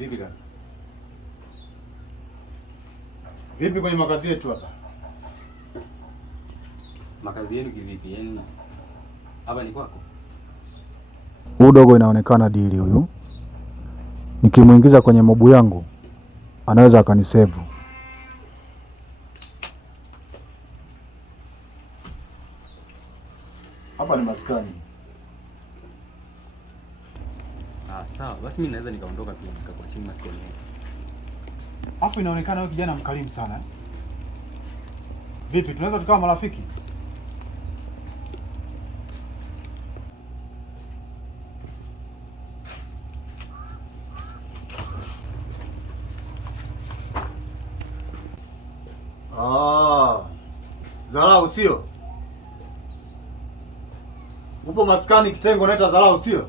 Vipi kaka? Vipi kwenye makazi yetu hapa? Makazi yenu kivipi? Yaani hapa ni kwako? Huyu dogo inaonekana dili huyu. Nikimuingiza kwenye mobu yangu anaweza akanisevu. Hapa ni maskani. Sawa, basi mimi naweza nikaondoka pia nikakuachia maskani. Alafu inaonekana wewe kijana mkarimu sana eh? Vipi, tunaweza tukawa marafiki? Dharau sio? Upo maskani kitengo naita dharau sio?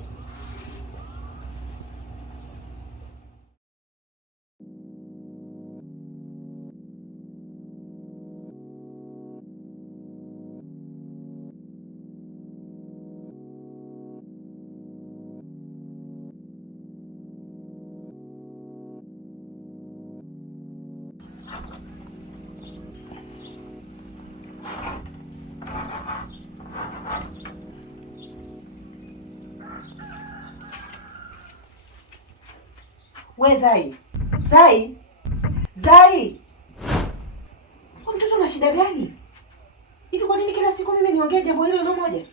We Zai. Zai. Zai. Kwa mtoto una shida gani? Hivi kwa nini kila siku mimi niongee jambo hilo ndio moja?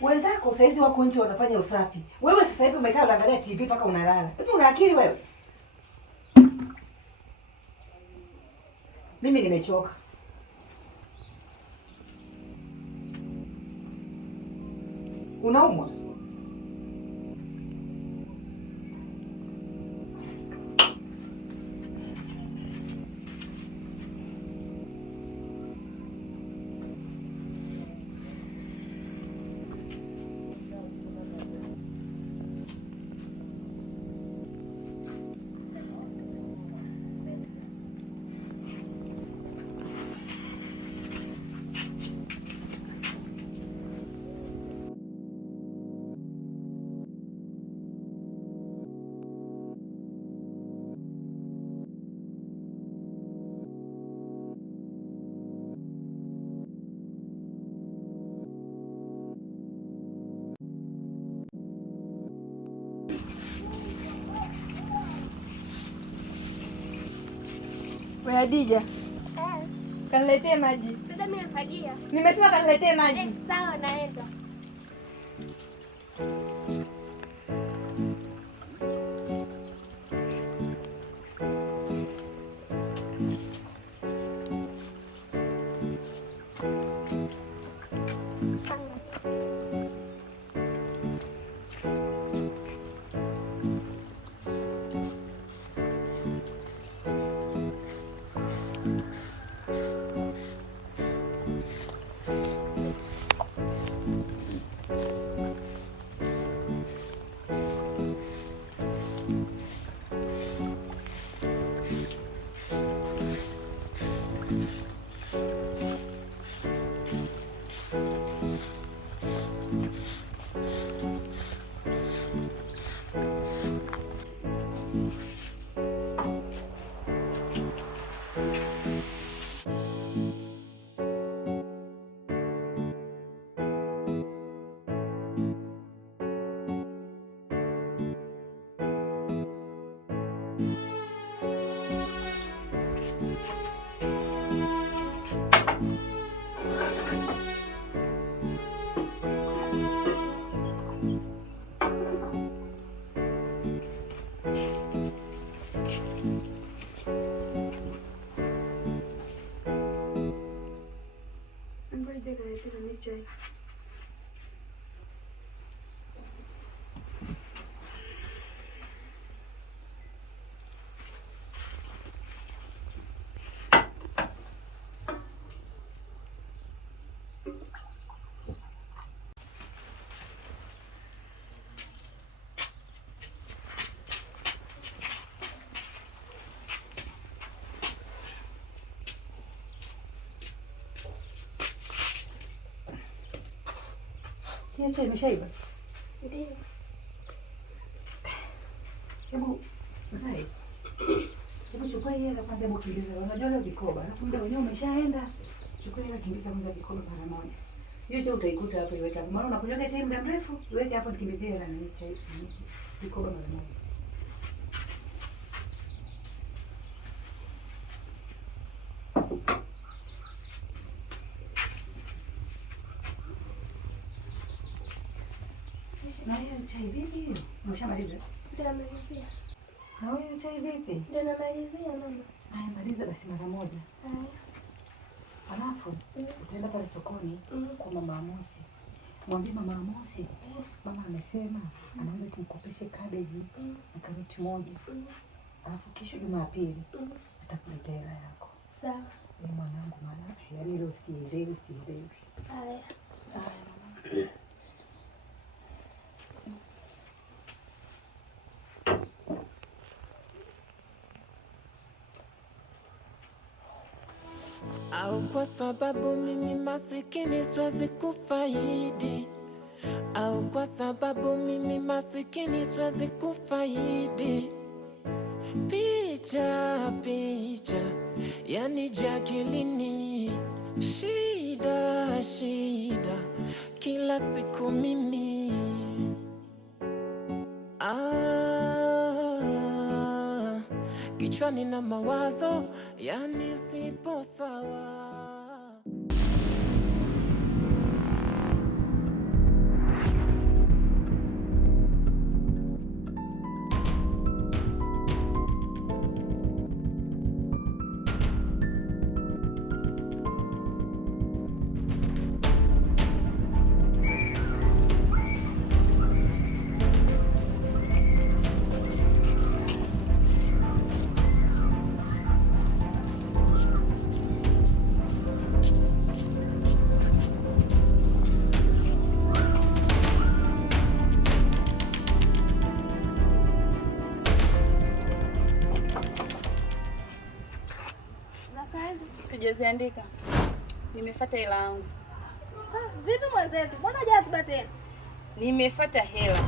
Wenzako saizi wako nje wanafanya usafi. Wewe sasa hivi umekaa unaangalia TV mpaka unalala. Hivi una akili wewe? Mimi nimechoka. Unaumwa? We Hadija. Kaniletee maji. Sasa mimi nafagia. Nimesema kaniletee maji. Sawa naenda. Hiyo chai imeshaiva? Ndio. Hebu Zai. Hebu chukua hii hela kwanza, hebu kimbiza. Unajua leo vikoba, alafu muda wenyewe umeshaenda. Chukua hela, kimbiza kwanza vikoba mara moja. Hiyo chai utaikuta hapo, iweke hapo. Maana unakunywa chai muda mrefu, iweke hapo, nikimbizie hela na chai. Vikoba mara moja. Na hiyo chai vipi hiyo? Umeshamaliza? Ndio namalizia. Na hiyo chai vipi? Ndio namalizia mama. Haya, maliza basi mara moja. Haya. Alafu utaenda pale sokoni kwa mama Amosi. Mwambie mama Amosi, mama amesema anaomba tumkopeshe kabeji na karoti moja. Alafu kesho Jumapili atakuletea hela yako. Sawa. Ni mwanangu, maana yaani leo sielewi. Haya. Haya mama. Au kwa sababu mimi masikini siwezi kufaidi, au kwa sababu mimi masikini siwezi kufaidi. Picha yanijaa akilini, shida kila siku mimi. Kichwani na mawazo yani sipo sawa. Sijaziandika. Nimefuata hela yangu. Vipi mwenzetu? Mbona hujaziba tena? Nimefuata hela.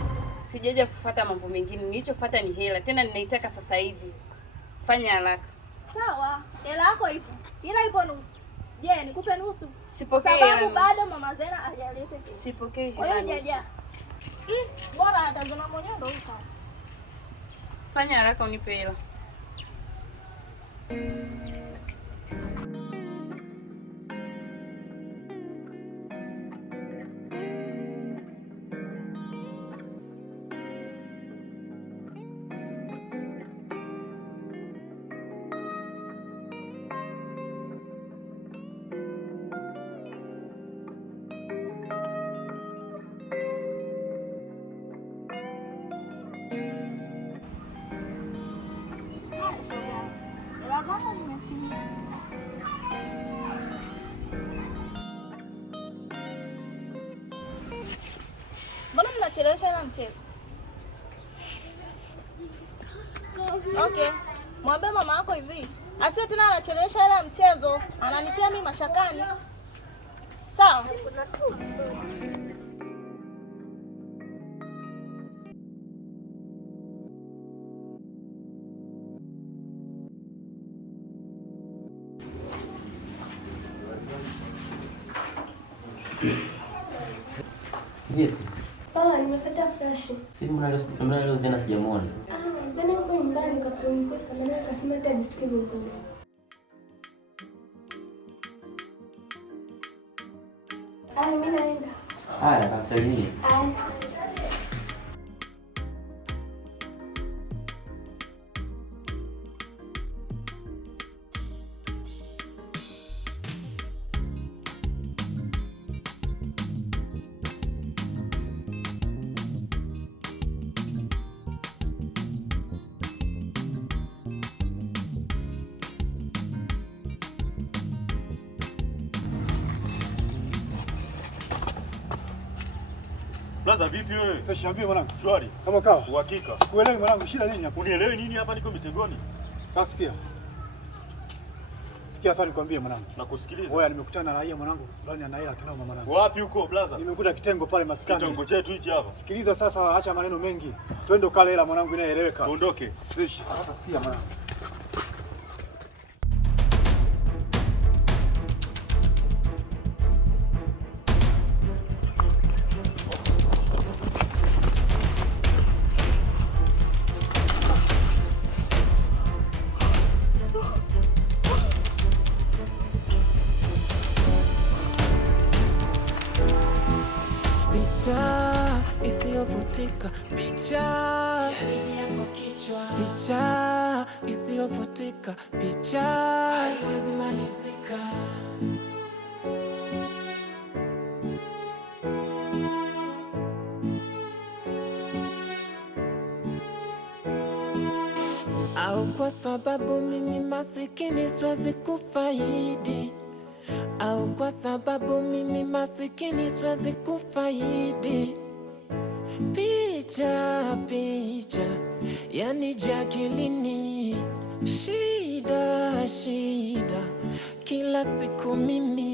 Sijaja kufuata mambo mengine. Nilichofuata ni hela. Tena ninaitaka sasa hivi. Fanya haraka. Sawa. Hela yako ipo. Ila ipo nusu. Je, nikupe nusu? Sipokei sababu hela. Bado mama Zena hajaleta kitu. Sipokei Kwa hela. hiyo jaja. Bora atazana mwenyewe ndo uko. Fanya haraka unipe hela. Mbona mnachelewesha na mchezo? Okay. Mwambie mama yako hivi. Asiwe tena anachelewesha ile mchezo. Ananitia mimi mashakani. Sawa? Vipi? Poa, nimefuata fresh. Hivi mbona leo Zena sijamuona? Zena yuko nyumbani kapumzika, na akasema atajisikia vizuri. Mimi naenda. Haya, kamsalimie. Blaza vipi wewe? Niambie mwanangu. Shwari. Kama kawa? Uhakika. Sikuelewi mwanangu, shida nini hapa? Unielewi nini hapa, niko mitegoni? Sasa sikia. Sikia sasa nikwambie mwanangu. Nakusikiliza. Oya, nimekutana na raia mwanangu, fulani ana hela kinoma mwanangu. Wapi huko brother? Nimekuta kitengo pale maskani. Kitengo chetu hichi hapa. Sikiliza sasa, acha maneno mengi. Twende ukale hela mwanangu inaeleweka. Tuondoke. Fresh. Sasa sikia mwanangu. Picha isiyofutika, picha yangu kichwa, picha isiyofutika, picha haiwezi malizika. Au kwa sababu mimi masikini siwezi kufaidi, au kwa sababu mimi masikini siwezi kufaidi. Picha picha yanijaa akilini, shida shida kila siku mimi